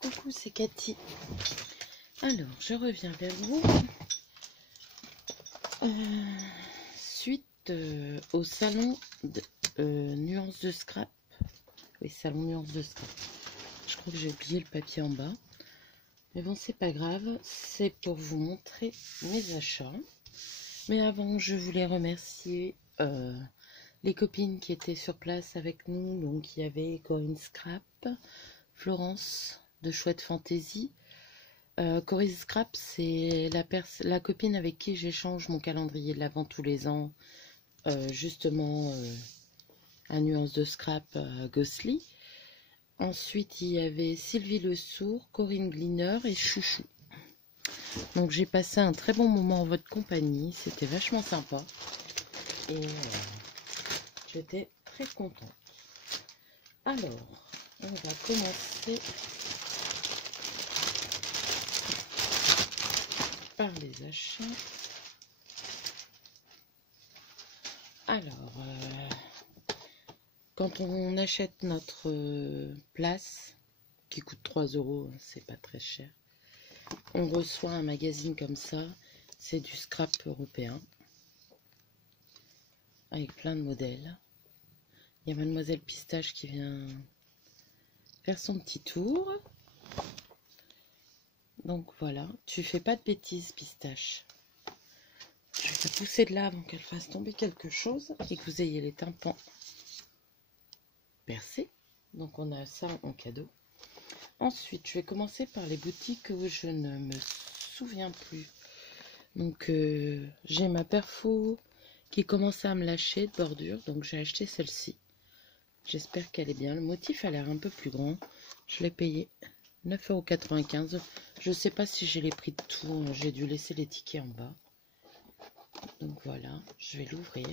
Coucou, c'est Cathy. Alors, je reviens vers vous. Suite au salon de Nuances de Scrap. Oui, salon Nuances de Scrap. Je crois que j'ai oublié le papier en bas. Mais bon, c'est pas grave. C'est pour vous montrer mes achats. Mais avant, je voulais remercier les copines qui étaient sur place avec nous. Donc, il y avait Corinne Scrap, Florence de Chouette Fantaisie. Corinne Scrap, c'est la copine avec qui j'échange mon calendrier de l'Avent tous les ans, justement à Nuances de Scrap à Gossely. Ensuite, il y avait Sylvie Le Sourd, Corinne Gliner et Chouchou. Donc, j'ai passé un très bon moment en votre compagnie. C'était vachement sympa. Et j'étais très contente. Alors, on va commencer par les achats. Alors, quand on achète notre place, qui coûte 3 €, c'est pas très cher, on reçoit un magazine comme ça. C'est du scrap européen, avec plein de modèles. Il y a Mademoiselle Pistache qui vient faire son petit tour. Donc voilà, tu fais pas de bêtises, Pistache. Je vais la pousser de là avant qu'elle fasse tomber quelque chose et que vous ayez les tympans percés. Donc on a ça en cadeau. Ensuite, je vais commencer par les boutiques où je ne me souviens plus. Donc j'ai ma perfo qui commençait à me lâcher de bordure, donc j'ai acheté celle-ci. J'espère qu'elle est bien. Le motif a l'air un peu plus grand. Je l'ai payé 9,95 €. Je ne sais pas si j'ai les prix de tout. J'ai dû laisser les tickets en bas. Donc voilà, je vais l'ouvrir.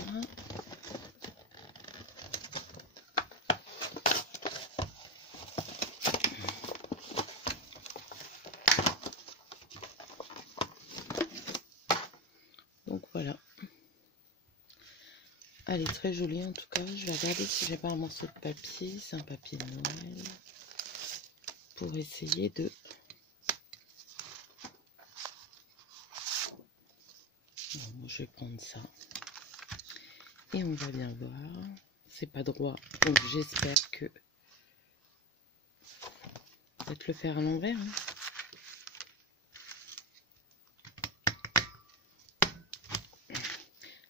Donc voilà. Elle est très jolie en tout cas. Je vais regarder si j'ai pas un morceau de papier. C'est un papier de Noël. Pour essayer de... Bon, je vais prendre ça. Et on va bien voir. C'est pas droit. Donc j'espère que... Peut-être le faire à l'envers. Hein.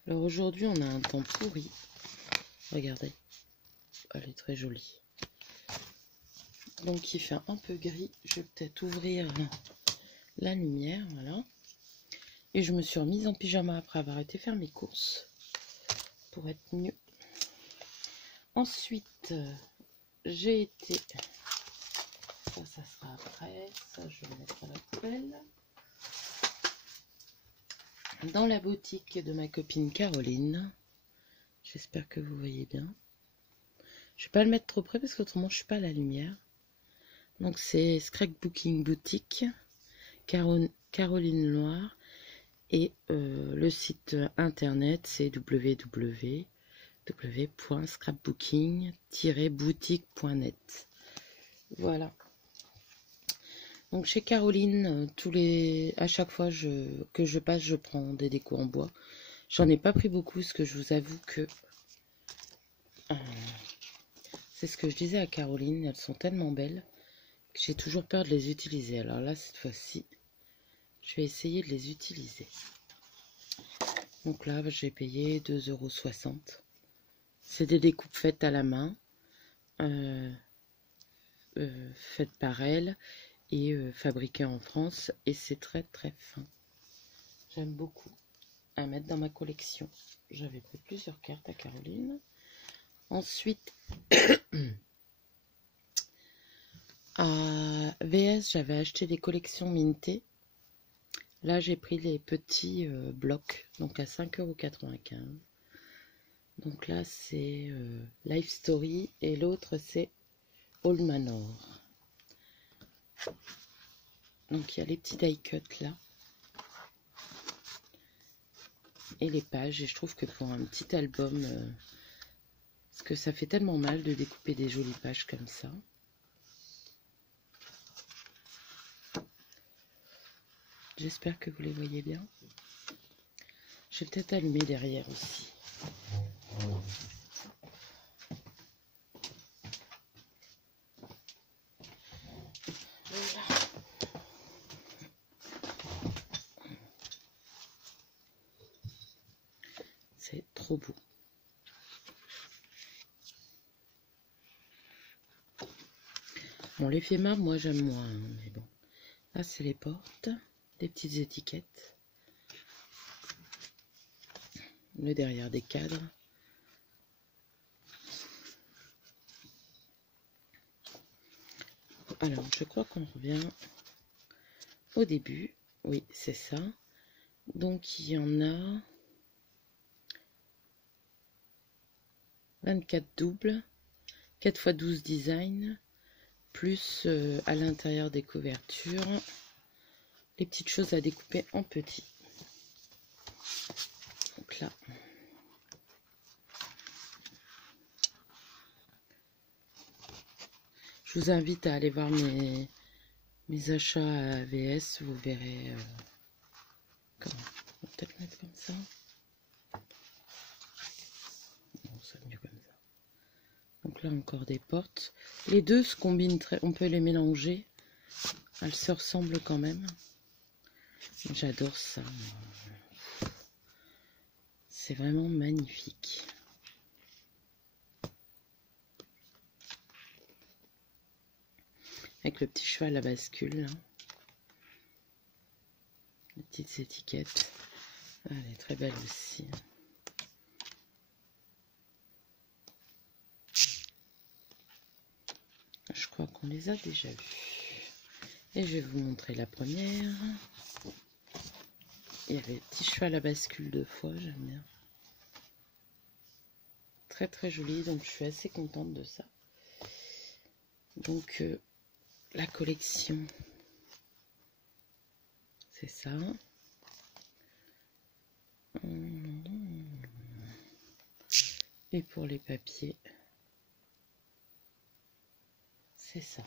Alors aujourd'hui, on a un temps pourri. Regardez. Elle est très jolie. Donc il fait un peu gris. Je vais peut-être ouvrir la lumière. Voilà. Et je me suis remise en pyjama après avoir été faire mes courses. Pour être mieux. Ensuite, j'ai été... Ça sera après. Ça, je vais le mettre à la poubelle. Dans la boutique de ma copine Caroline. J'espère que vous voyez bien. Je vais pas le mettre trop près parce qu'autrement je suis pas à la lumière. Donc c'est Scrapbooking Boutique, Caroline Loire. Et le site internet c'est www.scrapbooking-boutique.net. Voilà. Donc chez Caroline, à chaque fois que je passe, je prends des décos en bois. J'en ai pas pris beaucoup parce que je vous avoue que c'est ce que je disais à Caroline, elles sont tellement belles que j'ai toujours peur de les utiliser. Alors là, cette fois-ci, je vais essayer de les utiliser. Donc là, j'ai payé 2,60 €. C'est des découpes faites à la main, faites par elle et fabriquées en France. Et c'est très très fin. J'aime beaucoup à mettre dans ma collection. J'avais pris plusieurs cartes à Caroline. Ensuite, à VS, j'avais acheté des collections Minté. Là, j'ai pris les petits blocs, donc à 5,95 €. Donc là, c'est Life Story et l'autre, c'est Old Manor. Donc, il y a les petits die cuts là. Et les pages. Et je trouve que pour un petit album, parce que ça fait tellement mal de découper des jolies pages comme ça. J'espère que vous les voyez bien. Je vais peut-être allumer derrière aussi. Voilà. C'est trop beau. Bon, l'effet marbre, moi j'aime moins, hein, mais bon. Là, c'est les portes, des petites étiquettes. Le derrière des cadres. Alors, je crois qu'on revient au début. Oui, c'est ça. Donc, il y en a 24 doubles, 4 x 12 designs, plus à l'intérieur des couvertures, les petites choses à découper en petits. Donc là, je vous invite à aller voir mes achats à AVS, vous verrez comment. On va peut-être mettre comme ça. Non, c'est mieux comme ça. Donc là encore des portes. Les deux se combinent très, on peut les mélanger. Elles se ressemblent quand même. J'adore ça. C'est vraiment magnifique. Avec le petit cheval à bascule. Là. Les petites étiquettes. Elle est très belle aussi. Je crois qu'on les a déjà vus. Et je vais vous montrer la première. Il y avait le petit cheval à bascule 2 fois, j'aime bien. Très très joli, donc je suis assez contente de ça. Donc la collection, c'est ça. Et pour les papiers, c'est ça.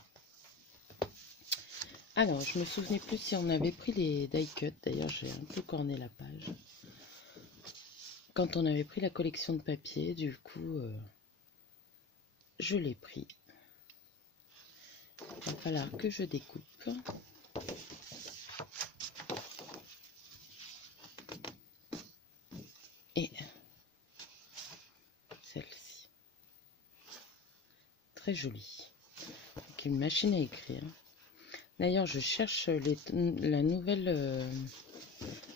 Alors, je me souvenais plus si on avait pris les die cut. D'ailleurs, j'ai un peu corné la page. Quand on avait pris la collection de papier, du coup, je l'ai pris. Il va falloir que je découpe. Et celle-ci. Très jolie. Donc, une machine à écrire. D'ailleurs, je cherche les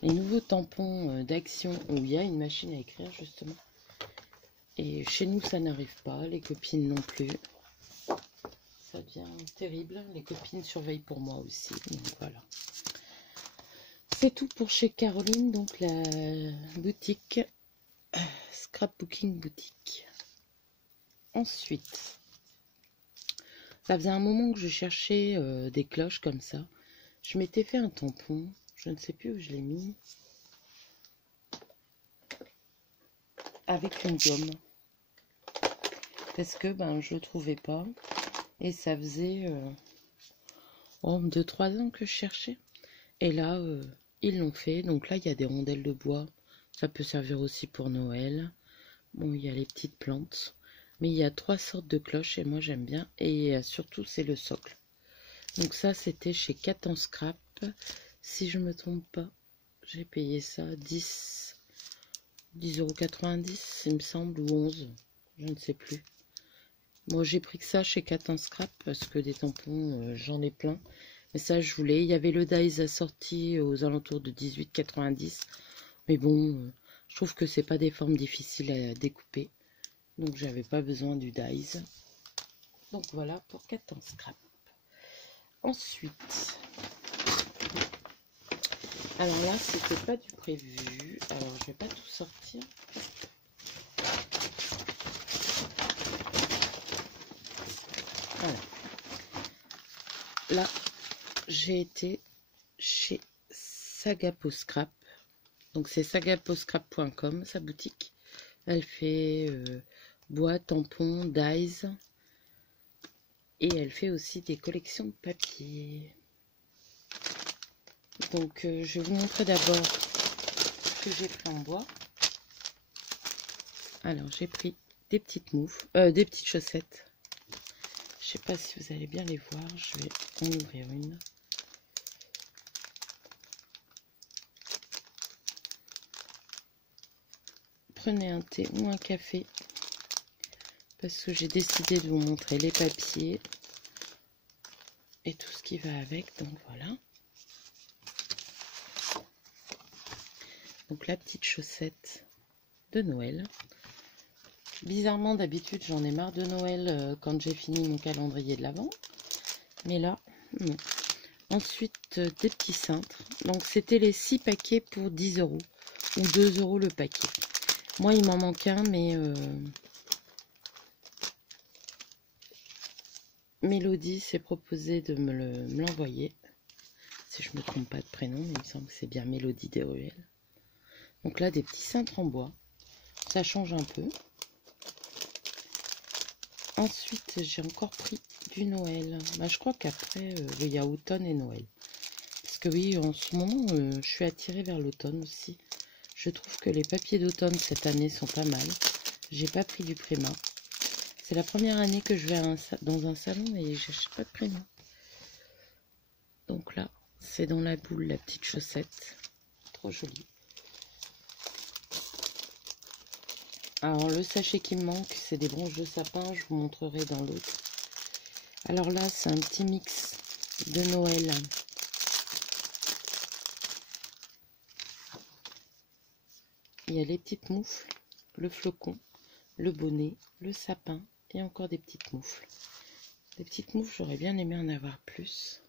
nouveaux tampons d'Action où il y a une machine à écrire, justement. Et chez nous, ça n'arrive pas. Les copines non plus. Ça devient terrible. Les copines surveillent pour moi aussi. Donc voilà. C'est tout pour chez Caroline, donc la boutique Scrapbooking Boutique. Ensuite, ça faisait un moment que je cherchais des cloches comme ça. Je m'étais fait un tampon. Je ne sais plus où je l'ai mis. Avec une gomme. Parce que ben, je ne le trouvais pas. Et ça faisait 2-3 ans que je cherchais. Et là, ils l'ont fait. Donc là, il y a des rondelles de bois. Ça peut servir aussi pour Noël. Bon, il y a les petites plantes. Mais il y a 3 sortes de cloches et moi j'aime bien. Et surtout, c'est le socle. Donc ça, c'était chez Cat en Scrap. Si je me trompe pas, j'ai payé ça 10,90 €, il me semble, ou 11. Je ne sais plus. Moi, j'ai pris que ça chez Cat en Scrap parce que des tampons, j'en ai plein. Mais ça, je voulais. Il y avait le dies assorti aux alentours de 18,90 €. Mais bon, je trouve que c'est pas des formes difficiles à découper. Donc, j'avais pas besoin du dies. Donc, voilà pour Cat en Scrap. Ensuite, alors là, c'était pas du prévu. Alors, je vais pas tout sortir. Voilà. Là, j'ai été chez Sagapo Scrap. Donc, c'est sagaposcrap.com, sa boutique. Elle fait bois, tampons, dies. Et elle fait aussi des collections de papier. Donc je vais vous montrer d'abord ce que j'ai pris en bois. Alors j'ai pris des petites moufles, des petites chaussettes. Je sais pas si vous allez bien les voir, je vais en ouvrir une. Prenez un thé ou un café parce que j'ai décidé de vous montrer les papiers et tout ce qui va avec, donc voilà. Donc la petite chaussette de Noël. Bizarrement, d'habitude, j'en ai marre de Noël quand j'ai fini mon calendrier de l'Avent. Mais là, non. Ensuite, des petits cintres. Donc, c'était les 6 paquets pour 10 € ou 2 € le paquet. Moi, il m'en manque un, mais Mélodie s'est proposé de me l'envoyer. Si je ne me trompe pas de prénom, mais il me semble que c'est bien Mélodie des Ruelles. Donc là, des petits cintres en bois. Ça change un peu. Ensuite, j'ai encore pris du Noël. Bah, je crois qu'après, il y a automne et Noël. Parce que oui, en ce moment, je suis attirée vers l'automne aussi. Je trouve que les papiers d'automne cette année sont pas mal. J'ai pas pris du Préma. C'est la première année que je vais dans un salon et j'achète pas de Préma. Donc là, c'est dans la boule la petite chaussette. Trop jolie. Alors le sachet qui me manque, c'est des branches de sapin. Je vous montrerai dans l'autre. Alors là, c'est un petit mix de Noël. Il y a les petites moufles, le flocon, le bonnet, le sapin et encore des petites moufles. Des petites moufles, j'aurais bien aimé en avoir plus.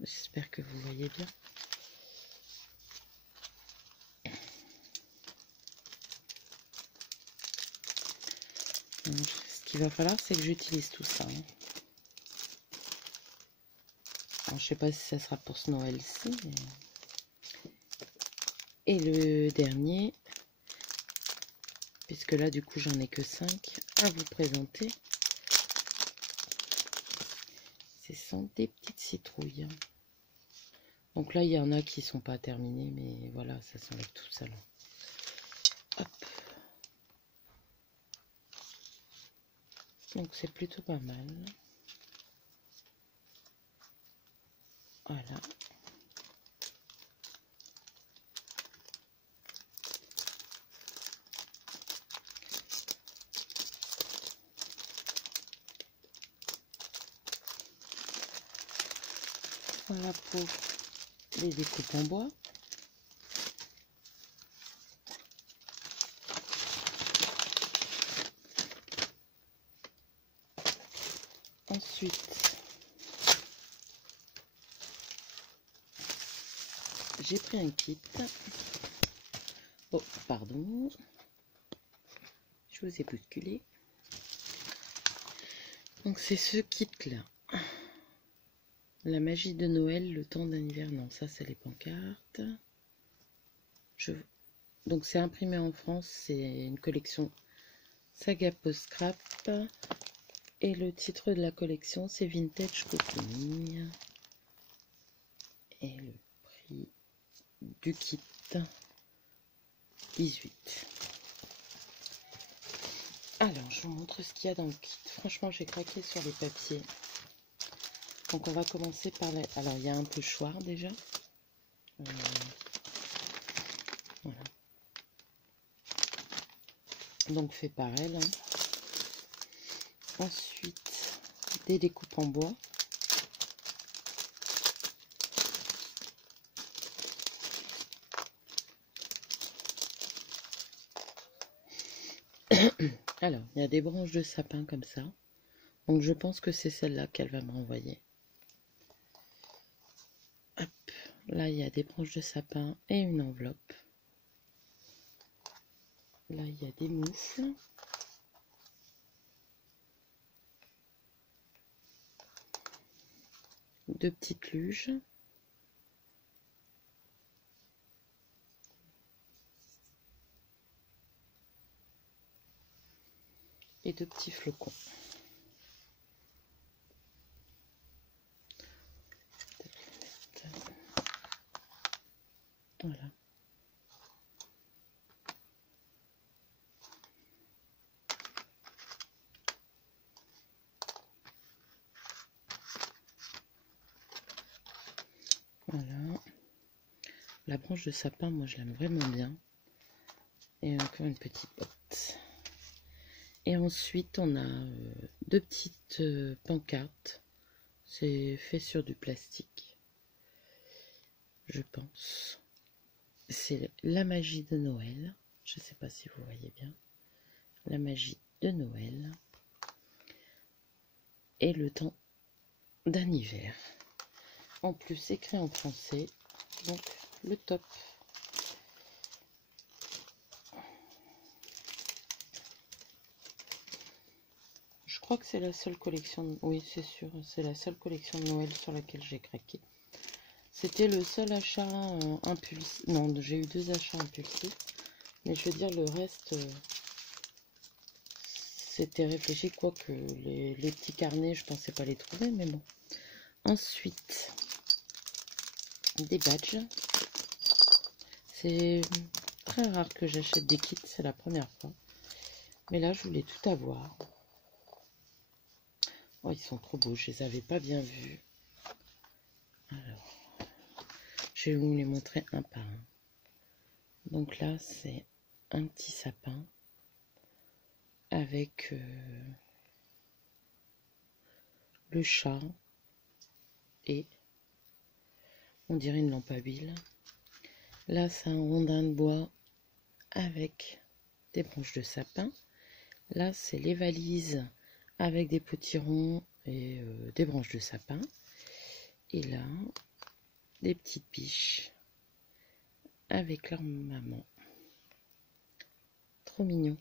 J'espère que vous voyez bien. Donc, ce qu'il va falloir, c'est que j'utilise tout ça. Alors, je sais pas si ça sera pour ce Noël-ci. Mais... Et le dernier, puisque là, du coup, j'en ai que 5 à vous présenter. Ce sont des petites citrouilles. Donc là, il y en a qui sont pas terminés, mais voilà, ça s'enlève tout seul. Hop. Donc c'est plutôt pas mal. Voilà. Voilà pour les découpes en bois. Ensuite, j'ai pris un kit. Oh, pardon. Je vous ai bousculé. Donc c'est ce kit-là. La magie de Noël, le temps d'un hiver. Non, ça c'est les pancartes. Donc c'est imprimé en France. C'est une collection Saga Post Scrap. Et le titre de la collection, c'est Vintage Cooking. Et le prix du kit, 18. Alors, je vous montre ce qu'il y a dans le kit. Franchement, j'ai craqué sur les papiers. Donc, on va commencer par les... Alors, il y a un pochoir déjà. Voilà. Donc, fait par elle. Hein. Ensuite, des découpes en bois. Alors, il y a des branches de sapin comme ça. Donc, je pense que c'est celle-là qu'elle va me renvoyer. Hop. Là, il y a des branches de sapin et une enveloppe. Là, il y a des moufles. Deux petites luges. Et deux petits flocons. Voilà. Voilà. La branche de sapin, moi je l'aime vraiment bien. Et encore une petite botte. Et ensuite, on a deux petites pancartes. C'est fait sur du plastique, je pense. C'est la magie de Noël. Je ne sais pas si vous voyez bien. La magie de Noël. Et le temps d'un hiver. En plus, écrit en français. Donc, le top. Je crois que c'est la seule collection. Oui, c'est sûr. C'est la seule collection de Noël sur laquelle j'ai craqué. C'était le seul achat impulsif. Non, j'ai eu 2 achats impulsifs. Mais je veux dire, le reste, c'était réfléchi. Quoique les petits carnets, je pensais pas les trouver, mais bon. Ensuite, des badges. C'est très rare que j'achète des kits, c'est la première fois. Mais là, je voulais tout avoir. Oh, ils sont trop beaux, je les avais pas bien vus. Alors, je vais vous les montrer un par un. Donc là, c'est un petit sapin avec le chat et on dirait une lampe à huile. Là, c'est un rondin de bois avec des branches de sapin. Là, c'est les valises avec des potirons et des branches de sapin. Et là, des petites biches avec leur maman. Trop mignon.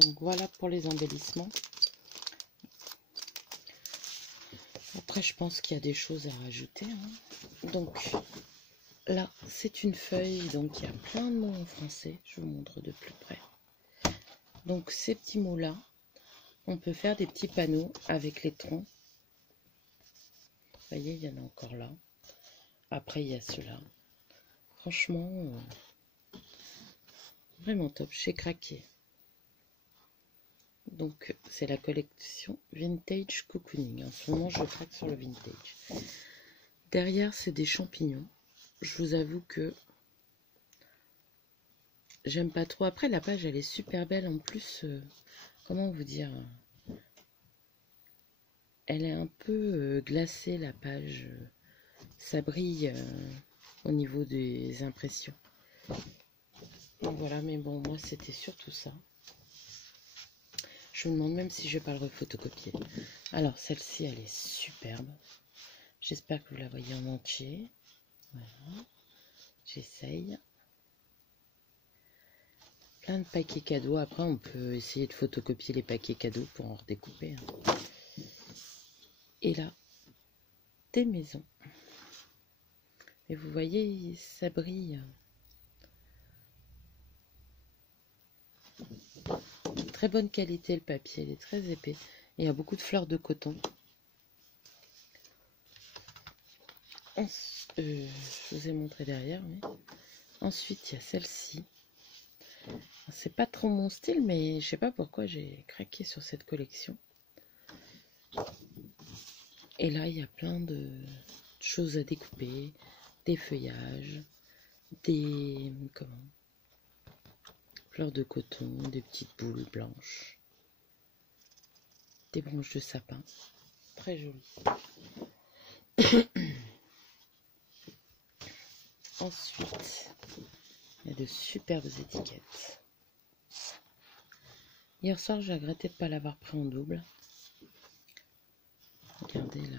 Donc voilà pour les embellissements. Après, je pense qu'il y a des choses à rajouter. Hein. Donc là, c'est une feuille. Donc il y a plein de mots en français. Je vous montre de plus près. Donc ces petits mots-là, on peut faire des petits panneaux avec les troncs. Vous voyez, il y en a encore là. Après, il y a ceux-là. Franchement, vraiment top. J'ai craqué. Donc, c'est la collection Vintage Cocooning. En ce moment, je craque sur le vintage. Derrière, c'est des champignons. Je vous avoue que j'aime pas trop. Après, la page, elle est super belle. En plus, comment vous dire? Elle est un peu glacée, la page. Ça brille au niveau des impressions. Donc voilà, mais bon, moi, c'était surtout ça. Je me demande même si je vais pas le refotocopier. Alors, celle-ci, elle est superbe. J'espère que vous la voyez en entier. Voilà. J'essaye. Plein de paquets cadeaux. Après, on peut essayer de photocopier les paquets cadeaux pour en redécouper. Hein. Et là, des maisons. Et vous voyez, ça brille. Très bonne qualité, le papier. Il est très épais. Et il y a beaucoup de fleurs de coton. Je vous ai montré derrière. Mais... Ensuite, il y a celle-ci. C'est pas trop mon style, mais je sais pas pourquoi j'ai craqué sur cette collection. Et là, il y a plein de choses à découper, des feuillages, des fleurs de coton, des petites boules blanches, des branches de sapin, très jolies. Ensuite, il y a de superbes étiquettes. Hier soir, j'ai regretté de ne pas l'avoir pris en double. Regardez là,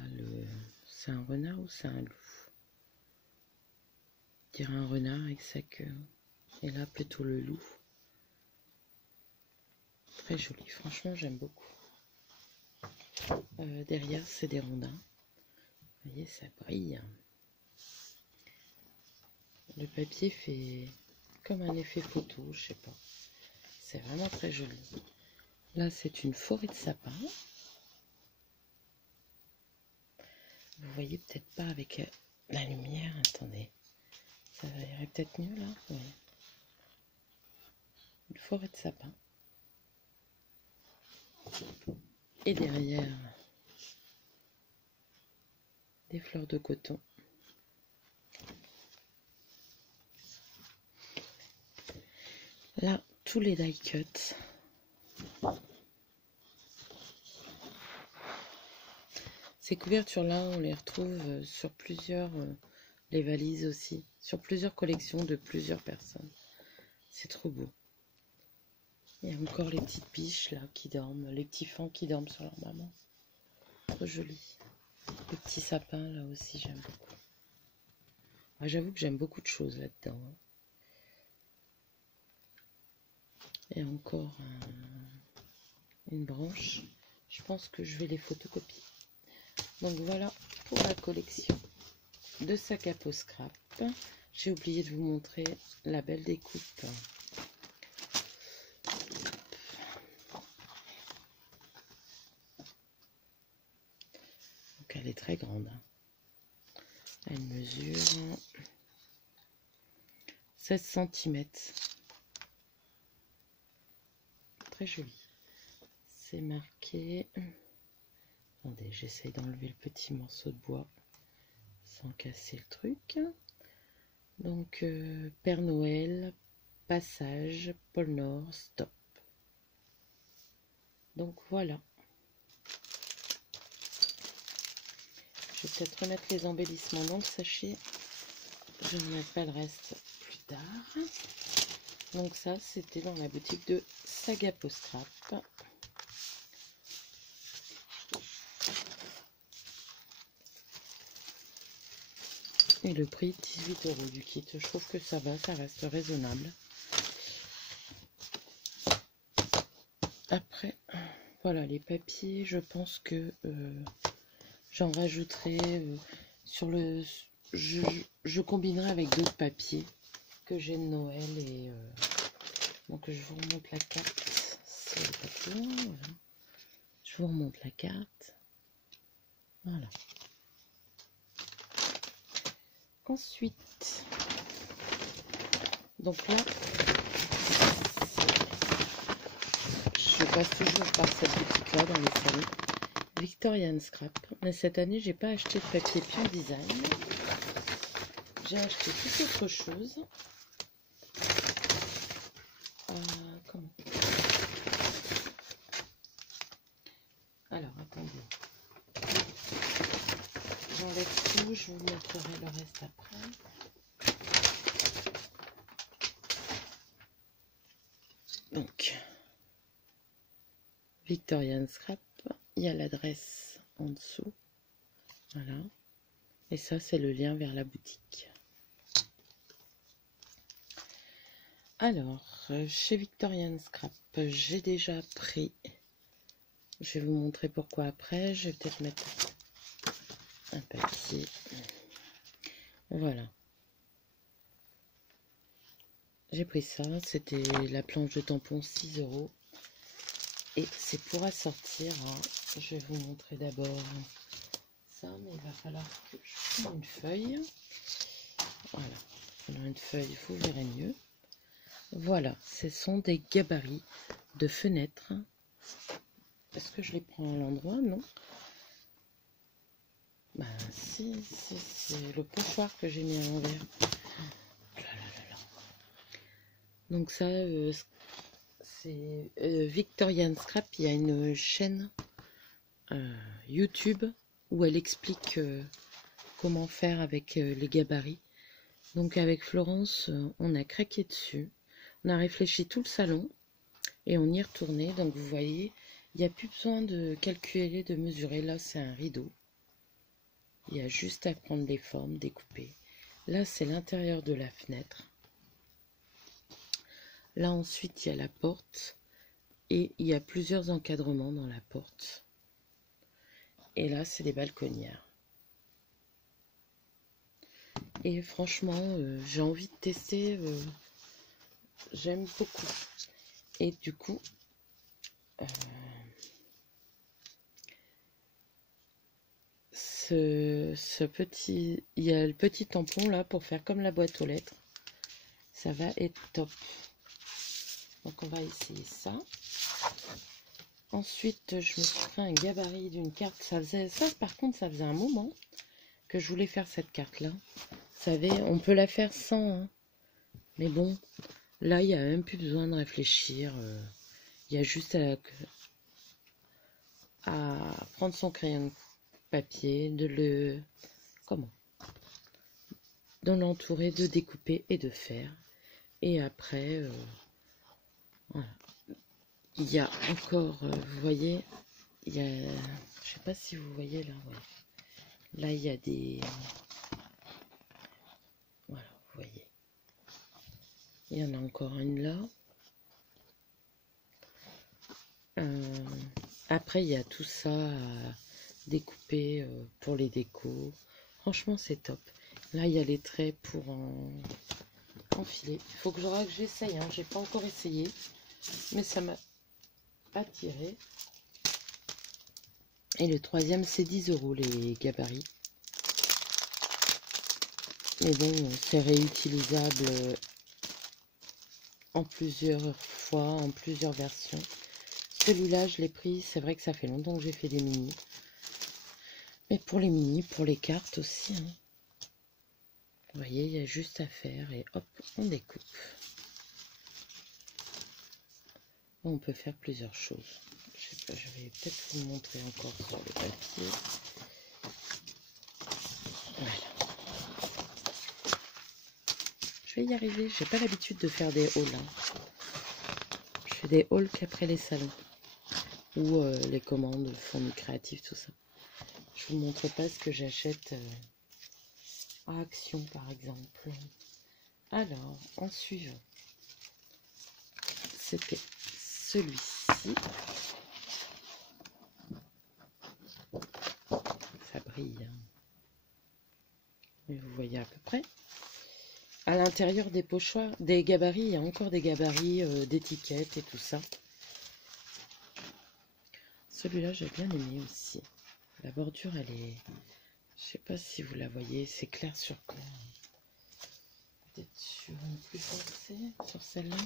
c'est un renard ou c'est un loup? Je dirais un renard avec sa queue. Et là, plutôt le loup. Très joli, franchement, j'aime beaucoup. Derrière, c'est des rondins. Vous voyez, ça brille. Le papier fait comme un effet photo, je sais pas. c'est vraiment très joli. Là, c'est une forêt de sapins. Vous voyez peut-être pas avec la lumière. Attendez, ça irait peut-être mieux là. Oui. Une forêt de sapins. Et derrière, des fleurs de coton. Là, tous les die cuts. Ces couvertures-là, on les retrouve sur plusieurs, les valises aussi, sur plusieurs collections de plusieurs personnes. C'est trop beau. Il y a encore les petites biches là qui dorment, les petits fans qui dorment sur leur maman. Trop joli. Les petits sapins là aussi, j'aime beaucoup. Ah, j'avoue que j'aime beaucoup de choses là-dedans. Et encore une branche. Je pense que je vais les photocopier. Donc voilà pour la collection de sacs à peau scrap. J'ai oublié de vous montrer la belle découpe. Donc elle est très grande. Elle mesure 16 cm. Très joli. C'est marqué... Attendez, j'essaie d'enlever le petit morceau de bois sans casser le truc. Donc, Père Noël, passage, pôle Nord, stop. Donc voilà. Je vais peut-être remettre les embellissements dans le sachet. Je ne mettrai pas le reste plus tard. Donc ça, c'était dans la boutique de Sacs à peau scrap. Et le prix, 18 € du kit. Je trouve que ça va, ça reste raisonnable. Après, voilà, les papiers, je pense que j'en rajouterai sur le... Je combinerai avec d'autres papiers que j'ai de Noël. Et donc, je vous remonte la carte. C'est le papier, voilà. Je vous remonte la carte. Voilà. Ensuite, donc là, je passe toujours par cette boutique-là dans les salons. Victorian Scrap. Mais cette année, j'ai pas acheté de papier Pion Design. J'ai acheté toute autre chose. Comment? Alors, attendez. J'enlève tout, je vous montrerai le reste après. Donc, Victorian Scrap, il y a l'adresse en dessous. Voilà. Et ça, c'est le lien vers la boutique. Alors, chez Victorian Scrap, j'ai déjà pris. Je vais vous montrer pourquoi après. Je vais peut-être mettre un papier. Voilà. J'ai pris ça. C'était la planche de tampon 6 €. Et c'est pour assortir. Hein. Je vais vous montrer d'abord ça, mais il va falloir que je prenne une feuille. Voilà. Alors une feuille, vous verrez mieux. Voilà, ce sont des gabarits de fenêtres. Est-ce que je les prends à l'endroit? Non. Bah si, c'est le pochoir que j'ai mis à l'envers. Donc ça, c'est Victorian Scrap. Il y a une chaîne YouTube où elle explique comment faire avec les gabarits. Donc avec Florence, on a craqué dessus. On a réfléchi tout le salon et on y est retourné. Donc vous voyez, il n'y a plus besoin de calculer, de mesurer. Là, c'est un rideau. Il y a juste à prendre les formes, découper. Là, c'est l'intérieur de la fenêtre. Là, ensuite, il y a la porte. Et il y a plusieurs encadrements dans la porte. Et là, c'est des balconnières. Et franchement, j'ai envie de tester. J'aime beaucoup. Et du coup, ce petit, il y a le petit tampon là pour faire comme la boîte aux lettres. Ça va être top. Donc on va essayer ça. Ensuite, je me suis fait un gabarit d'une carte. Ça, par contre, ça faisait un moment que je voulais faire cette carte-là. Vous savez, on peut la faire sans. Hein. Mais bon, là, il n'y a même plus besoin de réfléchir. Il y a juste à prendre son crayon de papier, de l'entourer, de découper et de faire. Et après, voilà. Il y a encore, vous voyez, il y a, je sais pas si vous voyez là, ouais. Là il y a des, voilà, vous voyez. Il y en a encore une là. Après il y a tout ça à découper pour les décos. Franchement c'est top. Là il y a les traits pour enfiler. Il faut que j'essaye, hein. J'ai pas encore essayé, mais ça m'a attiré. Et le troisième, c'est 10 € les gabarits. Mais bon, c'est réutilisable en plusieurs fois, en plusieurs versions. Celui-là, je l'ai pris. C'est vrai que ça fait longtemps que j'ai fait des mini. Mais pour les mini, pour les cartes aussi. Hein. Vous voyez, il y a juste à faire et hop, on découpe. On peut faire plusieurs choses. Je sais pas, je vais peut-être vous montrer encore sur le papier. Voilà. Je vais y arriver. J'ai pas l'habitude de faire des hauls. Hein. Je fais des hauls qu'après les salons. Ou les commandes, fournis créatifs, tout ça. Je vous montre pas ce que j'achète à Action, par exemple. Alors, en suivant, c'était celui-ci. Ça brille. Hein. Mais vous voyez à peu près. À l'intérieur des pochoirs, des gabarits, il y a encore des gabarits d'étiquettes et tout ça. Celui-là, j'ai bien aimé aussi. La bordure, elle est... Je sais pas si vous la voyez, c'est clair sur clair. Peut-être sur une plus foncée, sur celle-là.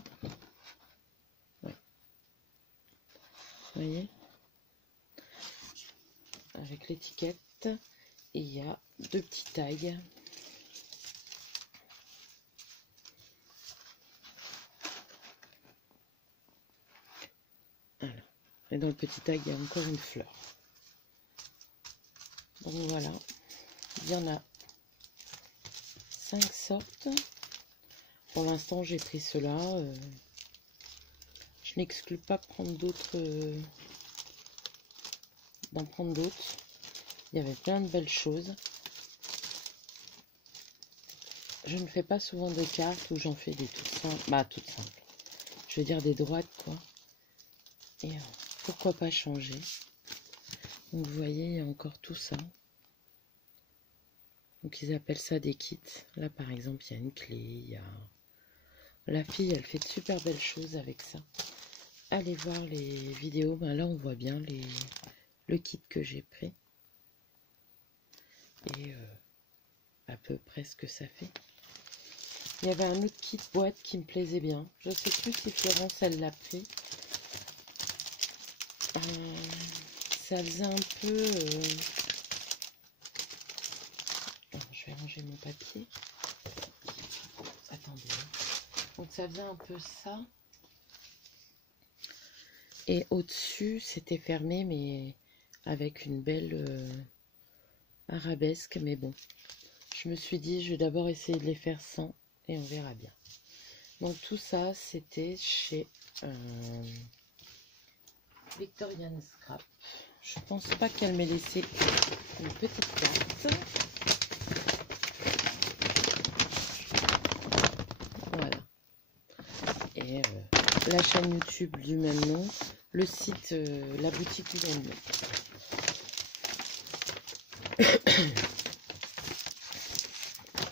Ouais. Vous voyez? Avec l'étiquette. Et il y a deux petits tags. Alors. Et dans le petit tag, il y a encore une fleur. Donc voilà. Il y en a 5 sortes. Pour l'instant, j'ai pris cela. Je n'exclus pas prendre d'autres, d'en prendre d'autres. Il y avait plein de belles choses. Je ne fais pas souvent de cartes où j'en fais des toutes simples. Bah, toutes simples. Je veux dire des droites, quoi. Et pourquoi pas changer. Donc, vous voyez, il y a encore tout ça. Donc, ils appellent ça des kits. Là, par exemple, il y a une clé. Il y a... La fille, elle fait de super belles choses avec ça. Allez voir les vidéos. Ben là, on voit bien le kit que j'ai pris. Et à peu près ce que ça fait. Il y avait un autre kit boîte qui me plaisait bien. Je ne sais plus si Florence, elle l'a pris. Ça faisait un peu... Alors, je vais ranger mon papier. Attendez. Donc ça faisait un peu ça. Et au-dessus, c'était fermé, mais avec une belle arabesque. Mais bon, je me suis dit, je vais d'abord essayer de les faire sans. Et on verra bien. Donc tout ça, c'était chez Victorian Scrap. Je pense pas qu'elle m'ait laissé une petite carte. Voilà. Et la chaîne YouTube du même nom. Le site, la boutique du même nom.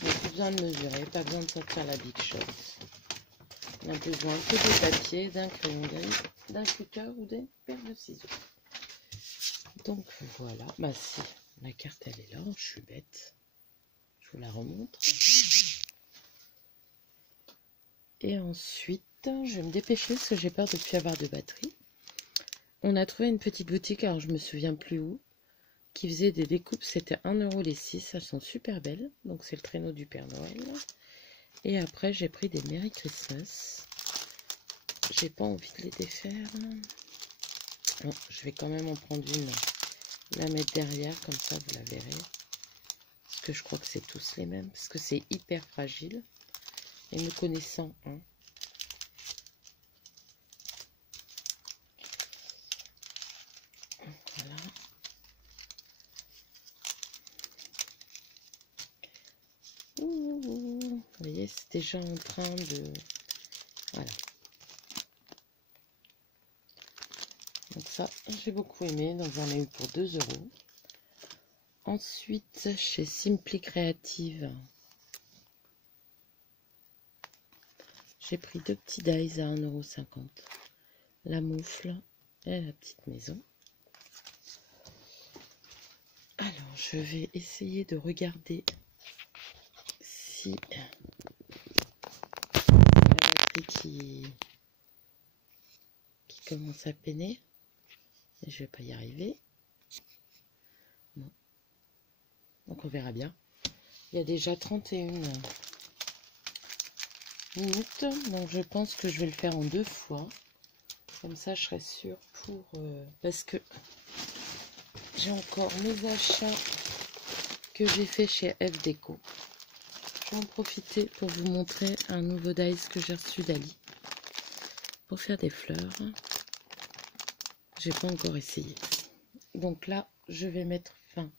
Pas besoin de mesurer, pas besoin de sortir la Big Shot. On a besoin que de papier, d'un crayon gris, d'un cutter ou d'une paire de ciseaux. Donc voilà, bah si, la carte elle est là, je suis bête. Je vous la remontre. Et ensuite, je vais me dépêcher parce que j'ai peur de ne plus avoir de batterie. On a trouvé une petite boutique, alors je me souviens plus où, qui faisait des découpes, c'était 1 € les 6, elles sont super belles. Donc c'est le traîneau du Père Noël. Et après j'ai pris des Merry Christmas. J'ai pas envie de les défaire. Bon, je vais quand même en prendre une, la mettre derrière, comme ça vous la verrez. Parce que je crois que c'est tous les mêmes, parce que c'est hyper fragile. Et me connaissant, hein. Voilà. Ouh, vous voyez, c'est déjà en train de... Voilà. Donc ça, j'ai beaucoup aimé. Donc j'en ai eu pour 2 €. Ensuite, chez Simply Creative, j'ai pris 2 petits dies à 1,50 €. La moufle et la petite maison. Alors, je vais essayer de regarder si la batterie qui commence à peiner. Et je vais pas y arriver. Non. Donc on verra bien. Il y a déjà 31 minutes. Donc je pense que je vais le faire en 2 fois. Comme ça, je serai sûre pour... parce que j'ai encore mes achats que j'ai fait chez F Déco. Je vais en profiter pour vous montrer un nouveau dies que j'ai reçu d'Ali. Pour faire des fleurs. J'ai pas encore essayé. Donc là, je vais mettre fin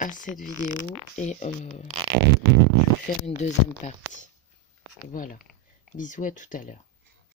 à cette vidéo et je vais faire une deuxième partie. Voilà. Bisous, à tout à l'heure.